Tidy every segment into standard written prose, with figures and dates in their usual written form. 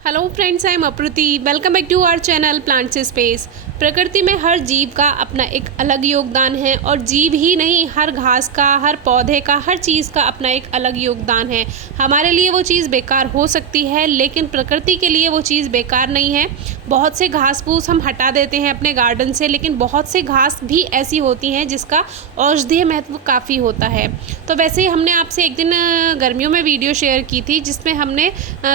Hello friends, I am Apruti. Welcome back to our channel Plants Space. प्रकृति में हर जीव का अपना एक अलग योगदान है और जीव ही नहीं, हर घास का, हर पौधे का, हर चीज़ का अपना एक अलग योगदान है। हमारे लिए वो चीज़ बेकार हो सकती है, लेकिन प्रकृति के लिए वो चीज़ बेकार नहीं है। बहुत से घास फूस हम हटा देते हैं अपने गार्डन से, लेकिन बहुत से घास भी ऐसी होती हैं जिसका औषधीय महत्व काफ़ी होता है। तो वैसे ही हमने आपसे एक दिन गर्मियों में वीडियो शेयर की थी, जिसमें हमने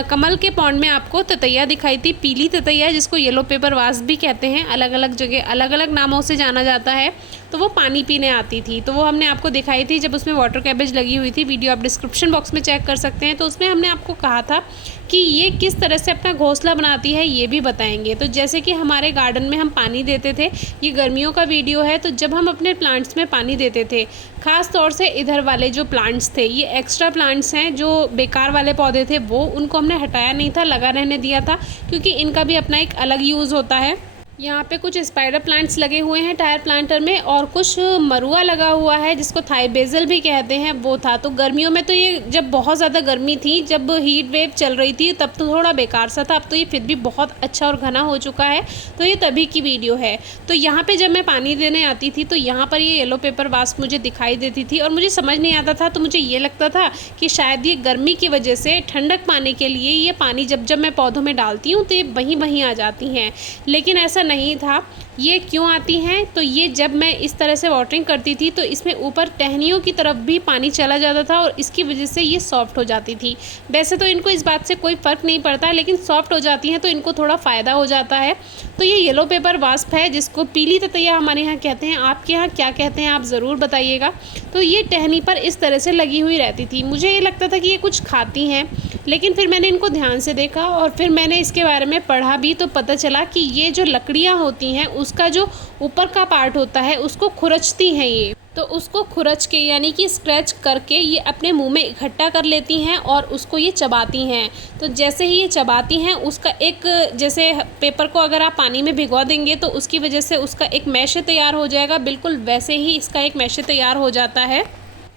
कमल के पौंड में आपको ततैया दिखाई थी, पीली ततैया, जिसको येलो पेपर वास भी कहते हैं। अलग अलग जगह अलग अलग नामों से जाना जाता है। तो वो पानी पीने आती थी, तो वो हमने आपको दिखाई थी जब उसमें वाटर कैबेज लगी हुई थी। वीडियो आप डिस्क्रिप्शन बॉक्स में चेक कर सकते हैं। तो उसमें हमने आपको कहा था कि ये किस तरह से अपना घोंसला बनाती है, ये भी बताएंगे। तो जैसे कि हमारे गार्डन में हम पानी देते थे, ये गर्मियों का वीडियो है। तो जब हम अपने प्लांट्स में पानी देते थे, ख़ास तौर से इधर वाले जो प्लांट्स थे, ये एक्स्ट्रा प्लांट्स हैं, जो बेकार वाले पौधे थे, वो उनको हमने हटाया नहीं था, लगा रहने दिया था, क्योंकि इनका भी अपना एक अलग यूज़ होता है। यहाँ पे कुछ स्पाइडर प्लांट्स लगे हुए हैं टायर प्लांटर में, और कुछ मरुआ लगा हुआ है जिसको थाई बेसल भी कहते हैं, वो था। तो गर्मियों में तो ये, जब बहुत ज़्यादा गर्मी थी, जब हीट वेव चल रही थी, तब तो थोड़ा बेकार सा था। अब तो ये फिर भी बहुत अच्छा और घना हो चुका है। तो ये तभी की वीडियो है। तो यहाँ पर जब मैं पानी देने आती थी, तो यहाँ पर ये येलो पेपर वास्प मुझे दिखाई देती थी और मुझे समझ नहीं आता था। तो मुझे ये लगता था कि शायद ये गर्मी की वजह से ठंडक पाने के लिए ये पानी जब जब मैं पौधों में डालती हूँ तो ये वहीं वहीं आ जाती हैं, लेकिन ऐसा नहीं था। ये क्यों आती हैं? तो ये जब मैं इस तरह से वाटरिंग करती थी, तो इसमें ऊपर टहनियों की तरफ भी पानी चला जाता था और इसकी वजह से ये सॉफ्ट हो जाती थी। वैसे तो इनको इस बात से कोई फ़र्क नहीं पड़ता, लेकिन सॉफ्ट हो जाती हैं तो इनको थोड़ा फ़ायदा हो जाता है। तो ये येलो पेपर वास्प है, जिसको पीली ततैया हमारे यहाँ कहते हैं। आपके यहाँ क्या कहते हैं, आप ज़रूर बताइएगा। तो ये टहनी पर इस तरह से लगी हुई रहती थी। मुझे ये लगता था कि ये कुछ खाती हैं, लेकिन फिर मैंने इनको ध्यान से देखा और फिर मैंने इसके बारे में पढ़ा भी, तो पता चला कि ये जो लकड़ियाँ होती हैं, उसका जो ऊपर का पार्ट होता है, उसको खुरचती हैं ये। तो उसको खुरच के, यानी कि स्क्रैच करके, ये अपने मुंह में इकट्ठा कर लेती हैं और उसको ये चबाती हैं। तो जैसे ही ये चबाती हैं, उसका एक, जैसे पेपर को अगर आप पानी में भिगो देंगे तो उसकी वजह से उसका एक मैश तैयार हो जाएगा, बिल्कुल वैसे ही इसका एक मैश तैयार हो जाता है।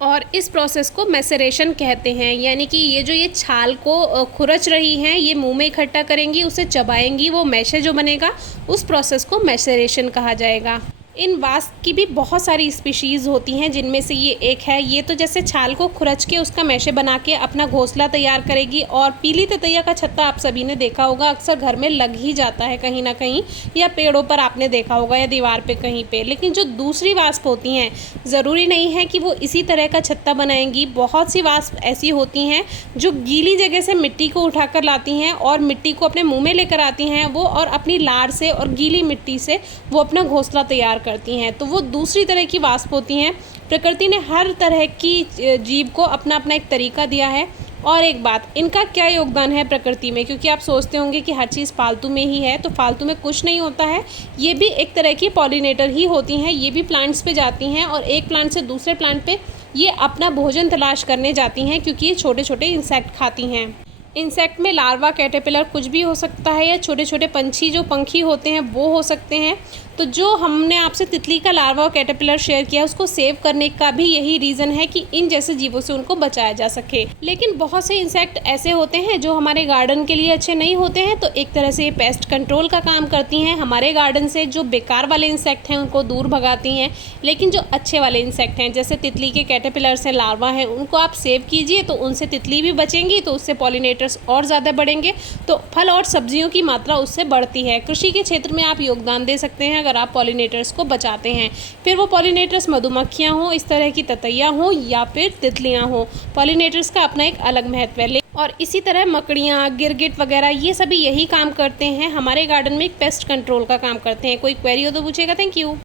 और इस प्रोसेस को मैसेरेशन कहते हैं, यानी कि ये जो ये छाल को खुरच रही हैं, ये मुंह में इकट्ठा करेंगी, उसे चबाएंगी, वो मैशे जो बनेगा, उस प्रोसेस को मैसेरेशन कहा जाएगा। इन वास्प की भी बहुत सारी स्पीशीज़ होती हैं, जिनमें से ये एक है। ये तो जैसे छाल को खुरच के उसका मैशे बना के अपना घोंसला तैयार करेगी। और पीली ततैया का छत्ता आप सभी ने देखा होगा, अक्सर घर में लग ही जाता है कहीं ना कहीं, या पेड़ों पर आपने देखा होगा, या दीवार पे कहीं पे। लेकिन जो दूसरी वास्प होती हैं, ज़रूरी नहीं है कि वो इसी तरह का छत्ता बनाएंगी। बहुत सी वास्प ऐसी होती हैं जो गीली जगह से मिट्टी को उठा कर लाती हैं और मिट्टी को अपने मुँह में लेकर आती हैं वो, और अपनी लार से और गीली मिट्टी से वो अपना घोंसला तैयार करती हैं। तो वो दूसरी तरह की वास्प होती हैं। प्रकृति ने हर तरह की जीव को अपना अपना एक तरीका दिया है। और एक बात, इनका क्या योगदान है प्रकृति में, क्योंकि आप सोचते होंगे कि हर चीज़ फालतू में ही है, तो फालतू में कुछ नहीं होता है। ये भी एक तरह की पॉलिनेटर ही होती हैं। ये भी प्लांट्स पे जाती हैं और एक प्लांट से दूसरे प्लांट पे ये अपना भोजन तलाश करने जाती हैं, क्योंकि ये छोटे छोटे इंसेक्ट खाती हैं। इंसेक्ट में लार्वा, कैटरपिलर कुछ भी हो सकता है, या छोटे छोटे पंछी जो पंखी होते हैं वो हो सकते हैं। तो जो हमने आपसे तितली का लार्वा और कैटरपिलर शेयर किया है, उसको सेव करने का भी यही रीज़न है कि इन जैसे जीवों से उनको बचाया जा सके। लेकिन बहुत से इंसेक्ट ऐसे होते हैं जो हमारे गार्डन के लिए अच्छे नहीं होते हैं, तो एक तरह से ये पेस्ट कंट्रोल का काम करती हैं। हमारे गार्डन से जो बेकार वाले इंसेक्ट हैं उनको दूर भगाती हैं, लेकिन जो अच्छे वाले इंसेक्ट हैं, जैसे तितली के कैटरपिलर्स हैं, लार्वा हैं, उनको आप सेव कीजिए, तो उनसे तितली भी बचेंगी, तो उससे पॉलिनेटर्स और ज़्यादा बढ़ेंगे, तो फल और सब्जियों की मात्रा उससे बढ़ती है। कृषि के क्षेत्र में आप योगदान दे सकते हैं अगर आप पॉलिनेटर्स को बचाते हैं। फिर वो पॉलिनेटर्स मधुमक्खियाँ हों, इस तरह की ततैया हों, या फिर तितलियाँ हों, पॉलिनेटर्स का अपना एक अलग महत्व है। और इसी तरह मकड़ियाँ, गिरगिट वगैरह, ये सभी यही काम करते हैं, हमारे गार्डन में एक पेस्ट कंट्रोल का काम करते हैं। कोई क्वेरी हो तो पूछेगा। Thank you.